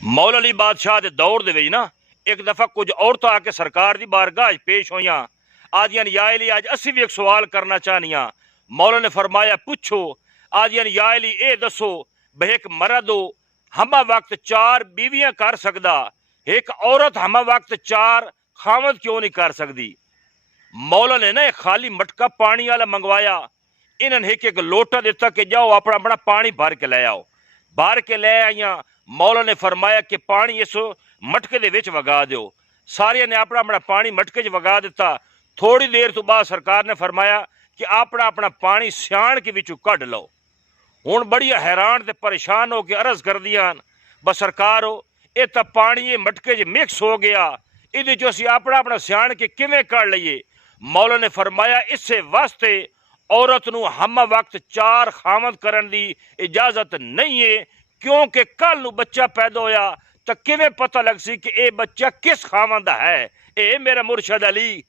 मौला अली बादशाह के दौर दे ना एक दफा कुछ औरतां आके सरकार की बारगाह पेश हुई आदियां या अली अज असी भी एक सवाल करना चाहनिया। मौला ने फरमाया पूछो। आदियां या अली ए दसो भाई एक मर्द हो हमा वक्त चार बीवियां कर सकदा, एक औरत हमा वक्त चार खामद क्यों नहीं कर सकती। मौला ने ना एक खाली मटका पानी वाला मंगवाया, इन्होंने एक एक लोटा दिता कि जाओ अपना अपना पानी भर के ले आओ। भर के ले आईया। मौला ने फरमाया कि पानी इस मटके दे विच वगा दो। सारिया ने अपना अपना पानी मटके च वगा दिता। थोड़ी देर तो बाद सरकार ने फरमाया कि अपना अपना पानी सियाण के विचों कढ़ लो। हुण बड़ी हैरान ते परेशान हो के अर्ज कर दियां बस सरकार हो ये तो पानी ये मटके च मिक्स हो गया, इहदे चों असीं अपना अपना सियाण के किवें कढ़ लईए। मौला ने फरमाया इसे वास्ते औरत नूं हम वक्त चार खामद करन दी इजाजत नहीं है, क्योंकि कल नूं बच्चा पैदा होया तो किवें पता लग सी कि यह बच्चा किस खामद दा है। ए मेरा मुर्शद अली